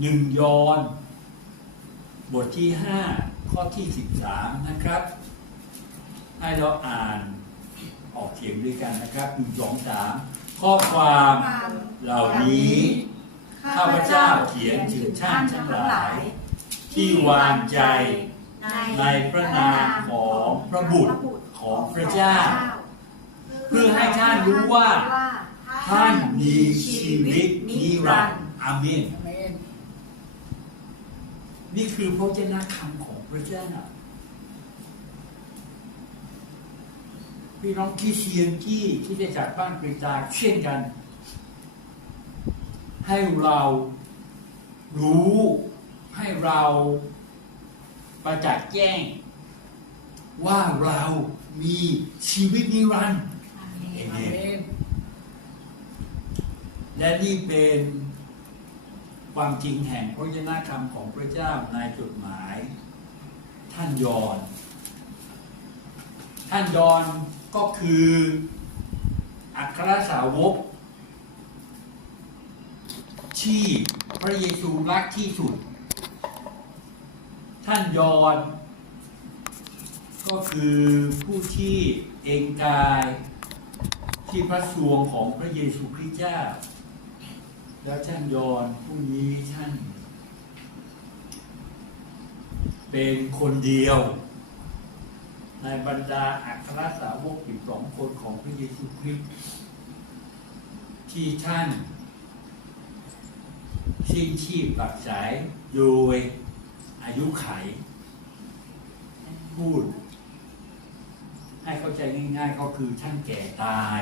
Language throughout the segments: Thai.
หนึ่งยอนบทที่ห้าข้อที่สิบสามนะครับ ให้เราอ่านออกเสียงด้วยกันนะครับหนึ่งสองสามข้อความเหล่านี้ ข้าพเจ้าเขียนถึงท่านทั้งหลาย ที่วางใจในพระนามของพระบุตรของพระเจ้า เพื่อให้ท่านรู้ว่า ท่านมีชีวิตนิรันดร์อาเมน นนี่คือพระเจ้าคำของพระเจ้าพี่น้องคริสเตียนที่ที่ได้จากบ้านปริตาเช่นกัน ให้เรารู้ให้เราประจักษ์แจ้ง ว่าเรามีชีวิตนิรันดร์อาเมนและนี่เป็น ความจริงแห่งพระยนาคำของพระเจ้าในจดหมาย ท่านยอน ท่านยอนก็คืออัครสาวก ที่พระเยซูรักที่สุด ท่านยอนก็คือผู้ที่เองกายที่พระสวงของพระเยซูคริสต์เจ้า แล้วท่านยอนผู้นี้ท่านเป็นคนเดียว ในบรรดาอัครสาวกอีกสองคนของพระเยซูคริสต์ที่ท่านสิ้นชีพปักสายโดยอายุไข พูด ให้เข้าใจง่าย ๆ ก็คือท่านแก่ตาย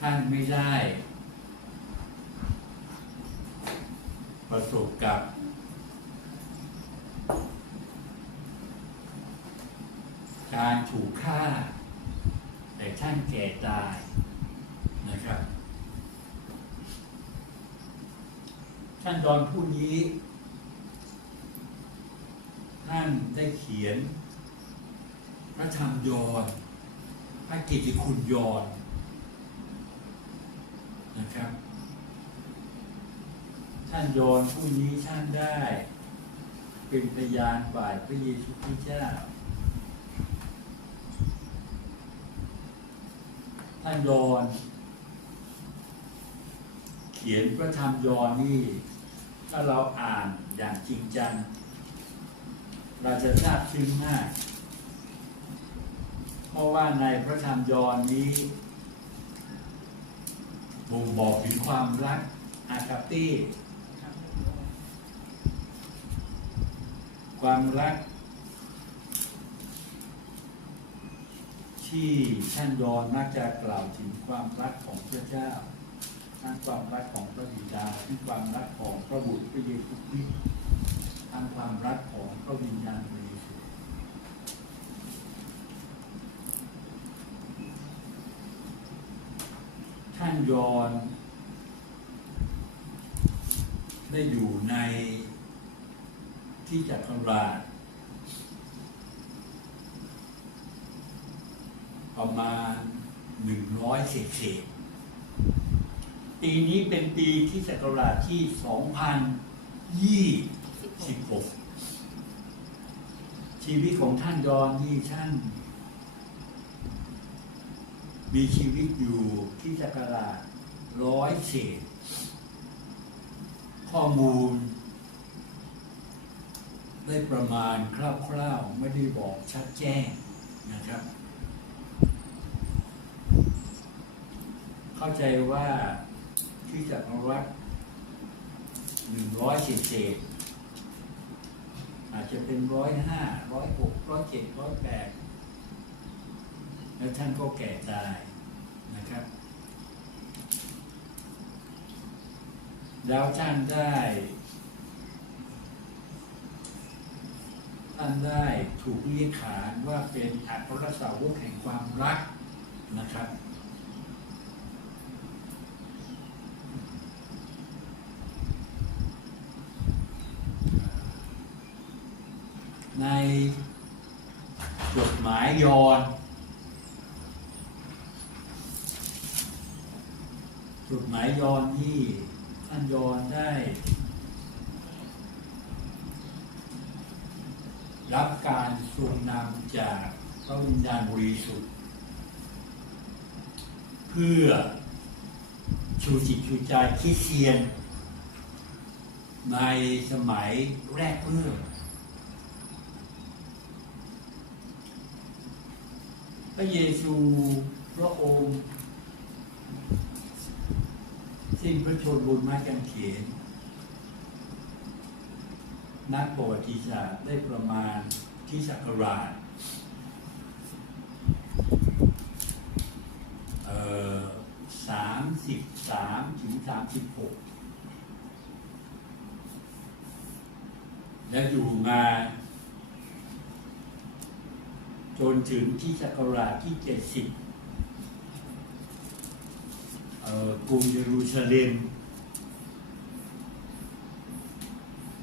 ท่านไม่ได้ ประสบกับ การถูกฆ่า แต่ท่านแก่ตายนะครับ ท่านดอนผู้นี้ ท่านได้เขียน พระธรรมยอนพระกิตติคุณยอนนะครับ ท่านยอนผู้นี้ท่านได้ เป็นพยานฝ่ายพระเยซูคริสต์เจ้า ท่านยอนเขียนพระธรรมยอห์นนี่ ถ้าเราอ่านอย่างจริงจัง เราจะทราบซึ้งมาก เพราะว่าในพระธรรมยอห์นนี้บ่งบอกถึงความรักอากาเต้ ความรัก ที่ท่านยอนมักจะกล่าวถึงความรักของพระเจ้า ทั้งความรักของพระบิดาทั้งความรักของพระบุตรพระเยซูคริสต์ทั้งความรักของพระวิญญาณบริสุทธิ์ท่านยอนได้อยู่ใน ที่จักรราชประมาณหนึ่งร้อยเศษเศษปีนี้เป็นปีที่จักรราชที่สองพันยี่สิบหกชีวิตของท่านยอนนี่ท่าน มีชีวิตอยู่ที่จักรราชร้อยเศษ ข้อมูล ได้ประมาณคร่าวๆ ไม่ได้บอกชัดแจ้งนะครับ เข้าใจว่าที่จักรวรรดิหนึ่งร้อยเศษๆอาจจะเป็นร้อยห้าร้อยหกร้อยเจ็ดร้อยแปดแล้วท่านก็แก่ตายนะครับ แล้วท่านได้ ท่านได้ถูกเรียกขานว่าเป็นอัครสาวกแห่งความรักนะครับ ในจดหมายยอน จดหมายยอนที่ท่าน ท่านยอนได้ รับการทรงนำจากพระวิญญาณบริสุทธิ์ เพื่อ ชูจิตชูใจคริสเตียน ในสมัยแรกเริ่มพระเยซูพระองค์สิ้นพระชนม์บนไม้กางเขนนักประวัติศาสตร์ได้ประมาณที่ศักราชเอ่อสามสิบสามถึง สามสิบหกและอยู่มา จนถึงที่ศักราชที่เจ็ดสิบกรุงเยรูซาเล็ม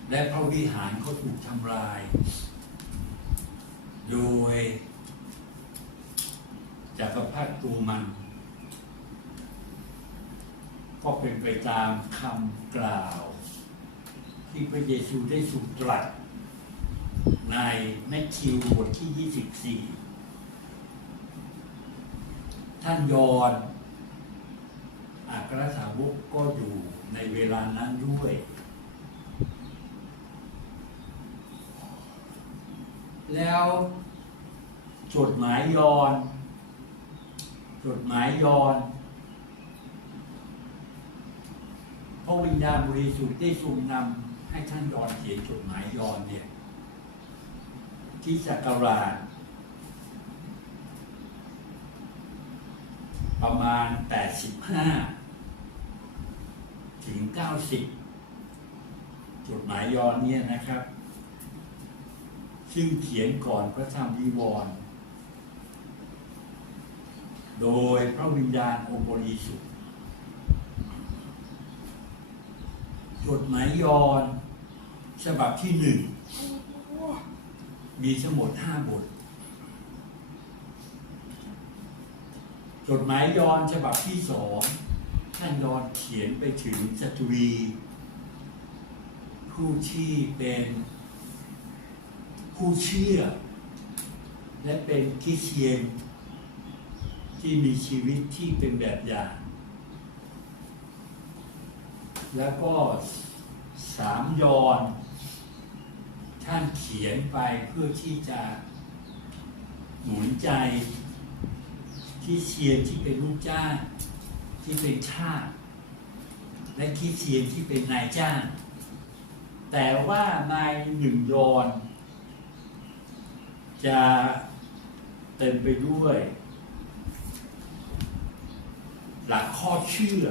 และพระวิหารเขาถูกทำลาย โดยจักรพรรดิตูมัน ก็เป็นไปตามคำกล่าว ที่พระเยซูได้ทรงตรัสในแมทธิวบทที่ 24 ท่านยอนอัครสาวกก็อยู่ในเวลานั้นด้วย แล้วจดหมายยอน จดหมายยอนพ ระวิญญาณบริสุทธิ์ได้ทรงนำให้ท่านยอนเขียนจดหมายยอนเนี่ย ที่สักราชประมาณ 85 ถึง 90 จดหมายยอนเนี่ยนะครับ ซึ่งเขียนก่อนพระธรรมวิวรณ์โดยพระวิญญาณองค์บริสุทธิ์ จดหมายยอนฉบับที่หนึ่งมีทั้งหมดห้าบท จดหมายยอนฉบับที่สองท่านยอนเขียนไปถึงสตรี ผู้ที่เป็นผู้เชื่อ และเป็นคริสเตียนที่มีชีวิตที่เป็นแบบอย่าง แล้วก็สามยอนท่านเขียนไปเพื่อที่จะหนุนใจ ที่เชียนที่เป็นลูกจ้างที่เป็นชาติ และที่เชียนที่เป็นนายจ้าง แต่ว่าในหนึ่งยอนจะเต็มไปด้วย หลักข้อเชื่อ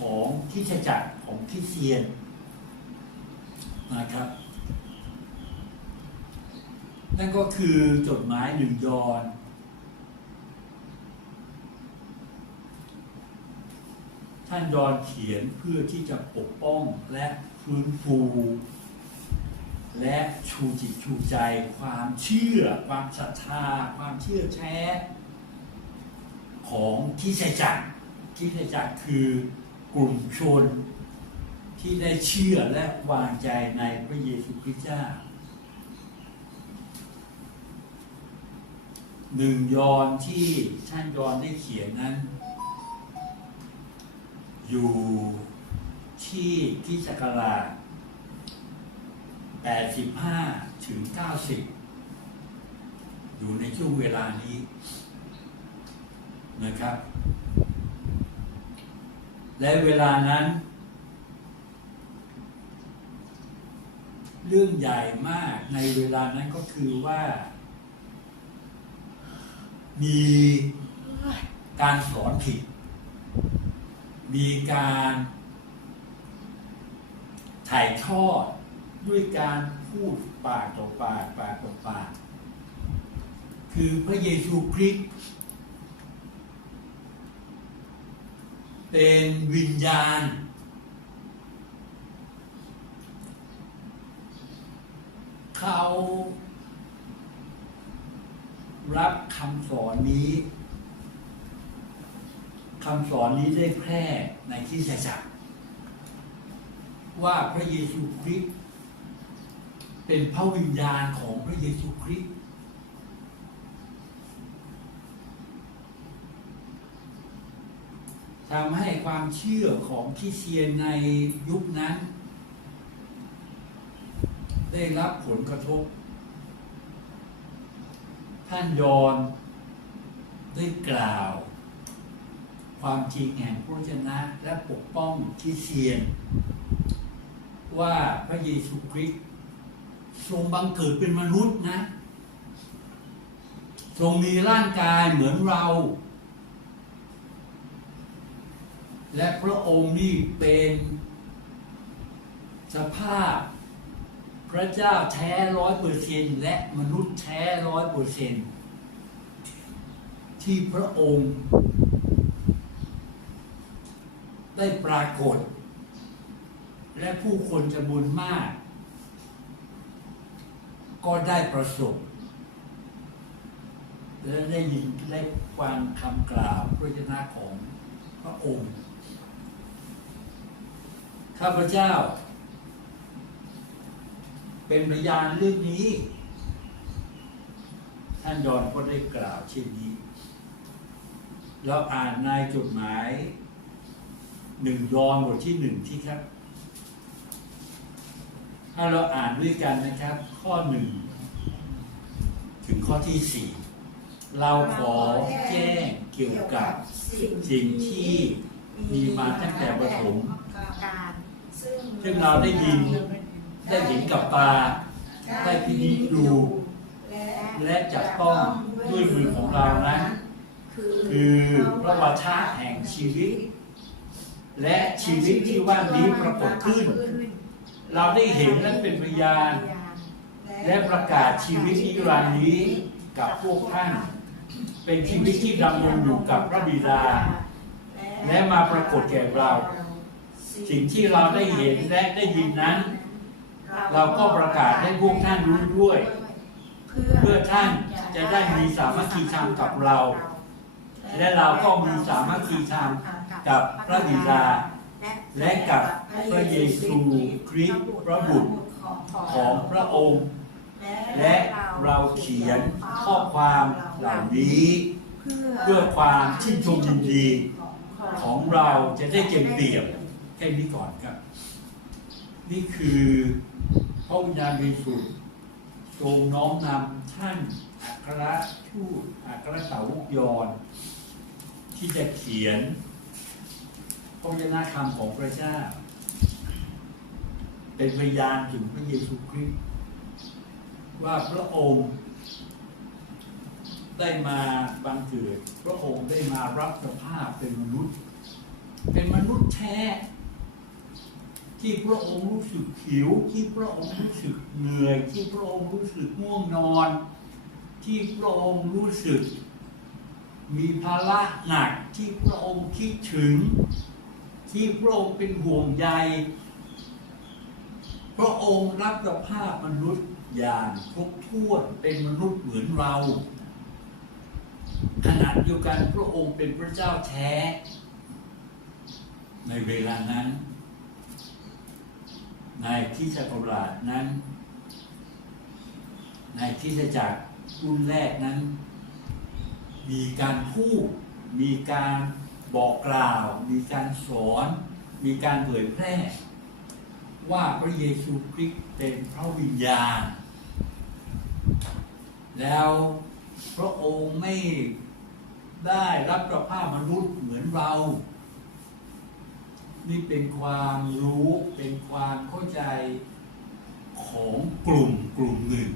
ของคริสตจักของคริสเตียนนะครับ นั่นก็คือจดหมายหนึ่งยอนท่านยอนเขียนเพื่อที่จะปกป้องและฟื้นฟู และชูจิตชูใจ ความเชื่อ ความศรัทธา ความเชื่อแท้ของคริสตจักรคริสตจักคือ กลุ่มชนที่ได้เชื่อและวางใจในพระเยซูคริสต์เจ้าหนึ่งยอนที่ท่านยอนได้เขียนนั้น อยู่ที่ที่ศักราช85 ถึง 90 อยู่ในช่วงเวลานี้นะครับ และเวลานั้น เรื่องใหญ่มากในเวลานั้นก็คือว่า มีการสอนผิด มีการถ่ายทอดด้วยการพูดปากต่อปากปากต่อปาก คือพระเยซูคริสต์ เป็นวิญญาณ เขารับคำสอนนี้คำสอนนี้ได้แพร่ในคริสตจักรว่าพระเยซูคริสต์เป็นพระวิญญาณของพระเยซูคริสต์ ทำให้ความเชื่อของคริสเตียนในยุคนั้น ได้รับผลกระทบ ท่านยอนได้กล่าว ความจริงแห่งพระวจนะและปกป้องคริสเตียน ว่าพระเยซูคริสต์ทรงบังเกิดเป็นมนุษย์นะ ทรงมีร่างกายเหมือนเรา และพระองค์นี่เป็นสภาพพระเจ้าแท้ร้อยเปอร์เซนและมนุษย์แท้ร้อยเปอร์เซนที่พระองค์ ได้ปรากฏ และผู้คนจำนวนมาก ก็ได้ประสบ และได้ยินได้ฟังคำกล่าวพระวจนะของพระองค์ ข้าพเจ้า เป็นพยานเรื่องนี้ ท่านยอนก็ได้กล่าวเช่นนี้ เราอ่านในจดหมายหนึ่งยอนบทที่หนึ่งที่ครับ ถ้าเราอ่านด้วยกันนะครับ ข้อหนึ่งถึงข้อที่สี่เราขอแจ้งเกี่ยวกับสิ่งที่มีมาตั้งแต่ประถมการ ซึ่งเราได้ยินได้เห็นกับตาได้พินิจดูและจับต้องด้วยมือของเรานั้นคือพระวจนะแห่งชีวิต และชีวิตที่ว่านี้ปรากฏขึ้น เราได้เห็นและเป็นพยาน และประกาศชีวิตนิรันดร์นี้กับพวกท่าน เป็นชีวิตที่ดำรงอยู่กับพระบิดา และมาปรากฏแก่เรา สิ่งที่เราได้เห็นและได้ยินนั้น เราก็ประกาศให้พวกท่านรู้ด้วย เพื่อท่านจะได้มีสามัคคีธรรมกับเรา และเราก็มีสามัคคีธรรมกับพระบิดาและกับพระเยซูคริสต์พระบุตรของพระองค์ และเราเขียนข้อความเหล่านี้ เพื่อความชื่นชมยินดี ของเราจะได้เต็มเปี่ยม แค่นี้ก่อนครับ นี่คือพระวิญญาณบริสุทธิ์ทรงน้อมนำท่านอัครทูตอัครสาวกยอนที่จะเขียนพระวจนะคำของพระเจ้า เป็นพยานถึงพระเยซูคริสต์ว่าพระองค์ได้มาบังเกิด พระองค์ได้มารับสภาพเป็นมนุษย์ เป็นมนุษย์แท้ ที่พระองค์รู้สึกหิว ที่พระองค์รู้สึกเหนื่อย ที่พระองค์รู้สึกง่วงนอน ที่พระองค์รู้สึก มีภาระหนักที่พระองค์คิดถึง ที่พระองค์เป็นห่วงใยพระองค์รับสภาพมนุษย์อย่างครบถ้วนเป็นมนุษย์เหมือนเราขณะเดียวกันพระองค์เป็นพระเจ้าแท้ ในเวลานั้น นคริสตศักราชนั้นในคริสตจักรรุ่นแรกนั้น มีการพูด มีการบอกกล่าว มีการสอน มีการเผยแพร่ ว่าพระเยซูคริสต์เป็นพระวิญญาณ แล้วพระองค์ไม่ได้รับประภาพมนุษย์เหมือนเรา นี่เป็นความรู้เป็นความเข้าใจของกลุ่มกลุ่มหนึ่ง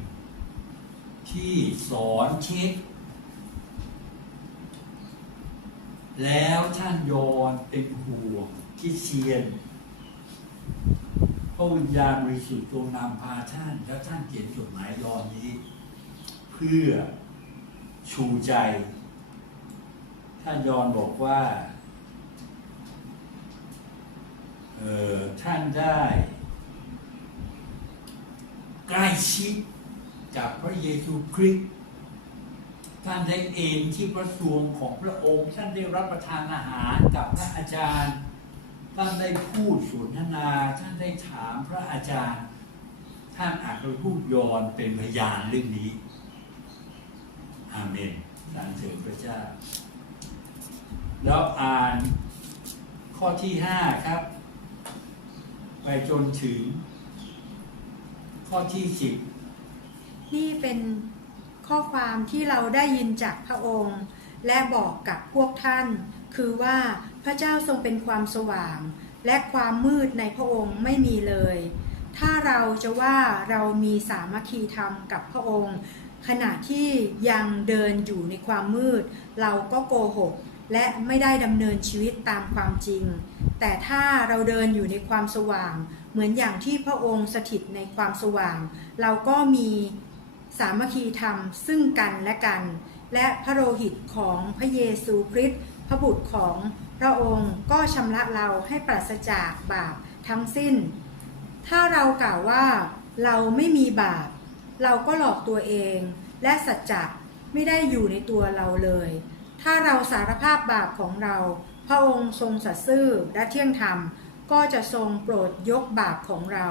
ที่สอนเช็คแล้วท่านยอนเป็นห่วงที่เชียนพระวิญญาณบริสุทธิ์ทรงนำพาท่าน แล้วท่านเขียนจดหมายยอนนี้ เพื่อชูใจ ท่านยอนบอกว่า เอ่อ ท่านได้ ใกล้ชิดกับพระเยซูคริสต์ท่านได้เอนที่ประสูงของพระองค์ ท่านได้รับประทานอาหารกับพระอาจารย์ ท่านได้พูดสนทนา ท่านได้ถามพระอาจารย์ ท่านอาจจะพูดยอนเป็นพยานเรื่องนี้ อาเมนสรรเสริญพระเจ้า แล้วอ่านข้อที่ห้าครับ ไปจนถึง ข้อที่สิบนี่เป็นข้อความที่เราได้ยินจากพระองค์ และบอกกับพวกท่าน คือว่าพระเจ้าทรงเป็นความสว่าง และความมืดในพระองค์ไม่มีเลย ถ้าเราจะว่าเรามีสามัคคีธรรมกับพระองค์ ขณะที่ยังเดินอยู่ในความมืด เราก็โกหก และไม่ได้ดำเนินชีวิตตามความจริง แต่ถ้าเราเดินอยู่ในความสว่าง เหมือนอย่างที่พระองค์สถิตในความสว่าง เราก็มีสามัคคีธรรมซึ่งกันและกัน และพระโลหิตของพระเยซูคริสต์พระบุตรของพระองค์ก็ชำระเราให้ปราศจากบาปทั้งสิ้น ถ้าเรากล่าวว่าเราไม่มีบาป เราก็หลอกตัวเอง และสัจจะไม่ได้อยู่ในตัวเราเลย ถ้าเราสารภาพบาปของเรา พระองค์ทรงสัตย์ซื่อและเที่ยงธรรม ก็จะทรงโปรดยกบาปของเรา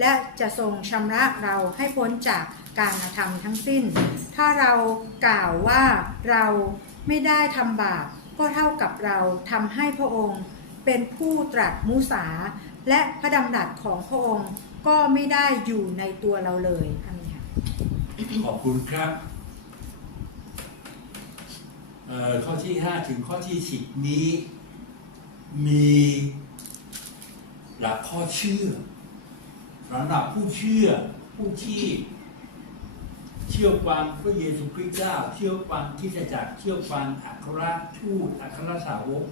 และจะทรงชำระเราให้พ้นจากการกระทำทั้งสิ้น ถ้าเรากล่าวว่าเราไม่ได้ทำบาปก็เท่ากับเราทำให้พระองค์ เป็นผู้ตรัสมุสา และพระดำรัสของพระองค์ก็ไม่ได้อยู่ในตัวเราเลยอามนค่ะขอบคุณครับ ข้อที่ห้าถึงข้อที่สิบนี้ มีหลักข้อเชื่อสำหรับผู้เชื่อผู้ที่เชื่อฟังพระเยซูคริสต์เจ้า เชื่อฟังที่จะจักรเชื่อฟังอัครทูตอัครสาวก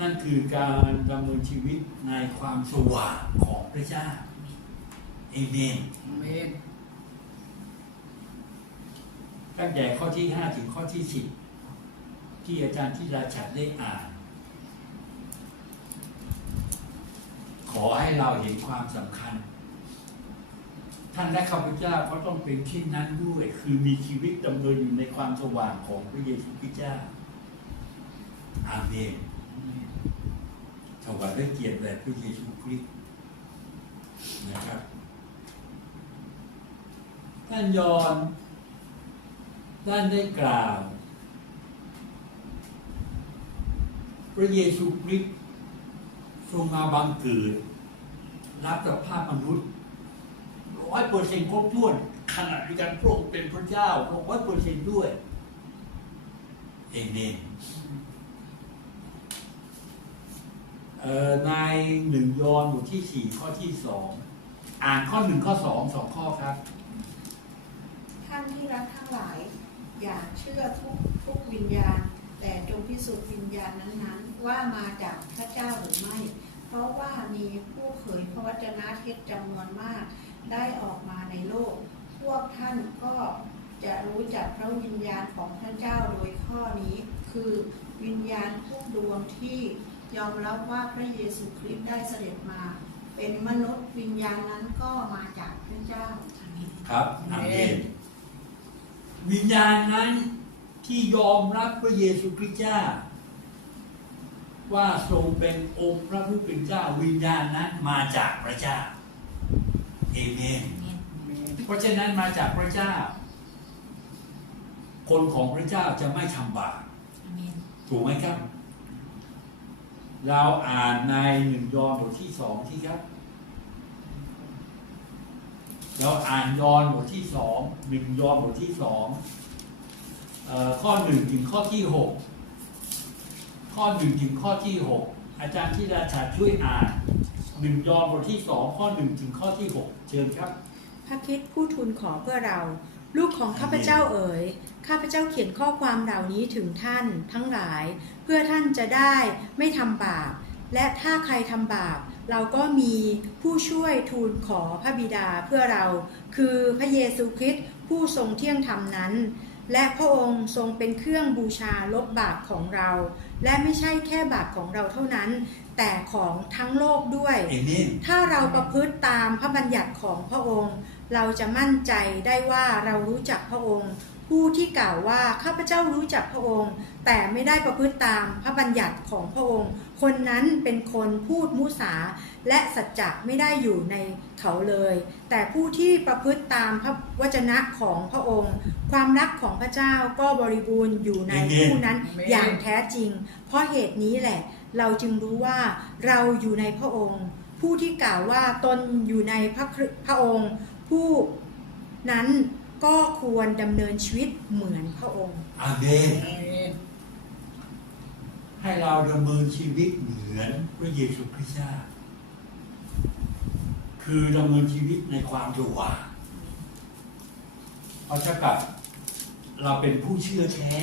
นั่นคือการดำเนินชีวิตในความสว่างของพระเจ้าเอเมน ตั้งแต่ข้อที่ 5 ถึงข้อที่ 10 ที่อาจารย์ที่ราชัดได้อ่าน ขอให้เราเห็นความสำคัญ ท่านและข้าพเจ้าก็ต้องเป็นเช่นนั้นด้วย คือมีชีวิตดำเนินอยู่ในความสว่างของพระเยซูคริสต์เจ้าอาเมนถวายพระเกียรติแด่พระเยซูคริสต์นะครับท่านยอน ท่านได้กล่าว พระเยซูคริสต์ทรงมาบังเกิด รับสภาพมนุษย์ร้อยเปอร์เซ็นต์ครบถ้วนขณะที่การพระองค์เป็นพระเจ้าร้อยเปอร์เซ็นต์ด้วยเอเมนในหนึ่งยอห์นบทที่สี่ข้อที่สองอ่านข้อหนึ่งข้อสองสองข้อครับ ท่านที่รักทั้งหลาย อย่าเชื่อทุกทุกวิญญาณ แต่จงพิสูจน์วิญญาณนั้นๆ ว่ามาจากพระเจ้าหรือไม่ เพราะว่ามีผู้เผยพระวจนะเท็จจำนวนมาก ได้ออกมาในโลก พวกท่านก็จะรู้จักพระวิญญาณของพระเจ้าโดยข้อนี้ คือวิญญาณทุกดวงที่ยอมรับว่าพระเยซูคริสต์ได้เสด็จมา เป็นมนุษย์วิญญาณนั้นก็มาจากพระเจ้าครับอาเมน วิญญาณนั้นที่ยอมรับพระเยซูคริสต์เจ้า ว่าทรงเป็นองค์พระผู้เป็นเจ้า วิญญาณนั้นมาจากพระเจ้าเอเมนอาเมนเพราะฉะนั้นมาจากพระเจ้า คนของพระเจ้าจะไม่ทำบาปถูกไหมครับ เราอ่านในหนึ่งยอห์นบทที่สองที่ครับ เราอ่านยอนบทที่สองหนึ่งยอนบทที่สองออข้อหนึ่งถึงข้อที่หกข้อหนึ่งถึงข้อที่หกอาจารย์ที่ราชาช่วยอ่านหนึ่งยอนบทที่สองข้อหนึ่งถึงข้อที่หกเชิญครับ พระคิดผู้ทูลขอเพื่อเรา ลูกของข้าพเจ้าเอ๋ยข้าพเจ้าเขียนข้อความเหล่านี้ถึงท่านทั้งหลาย เพื่อท่านจะได้ไม่ทำบาป และถ้าใครทำบาป เราก็มีผู้ช่วยทูลขอพระบิดาเพื่อเรา คือพระเยซูคริสต์ผู้ทรงเที่ยงธรรมนั้น และพระองค์ทรงเป็นเครื่องบูชาลบบาปของเรา และไม่ใช่แค่บาปของเราเท่านั้น แต่ของทั้งโลกด้วยเอเมนถ้าเราประพฤติตามพระบัญญัติของพระองค์ เราจะมั่นใจได้ว่าเรารู้จักพระองค์ผู้ที่กล่าวว่าข้าพเจ้ารู้จักพระองค์ แต่ไม่ได้ประพฤติตามพระบัญญัติของพระองค์ คนนั้นเป็นคนพูดมุสา และสัจจะไม่ได้อยู่ในเขาเลย แต่ผู้ที่ประพฤติตามพระวจนะของพระองค์ ความรักของพระเจ้าก็บริบูรณ์อยู่ใน Amen ผู้นั้นอย่างแท้จริง เพราะเหตุนี้แหละ เราจึงรู้ว่าเราอยู่ในพระองค์ ผู้ที่กล่าวว่าตนอยู่ในพระคริพระองค์ ผู้นั้นก็ควรดำเนินชีวิตเหมือนพระองค์อาเมน ให้เราดำเนินชีวิตเหมือนพระเยซูคริสต์เจ้าคือดำเนินชีวิตในความสว่าเพราะถ้ากับเราเป็นผู้เชื่อแท้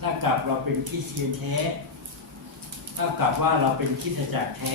ถ้ากับเราเป็นคริสเตียนแท้ ถ้ากับว่าเราเป็นคริสตจักรแท้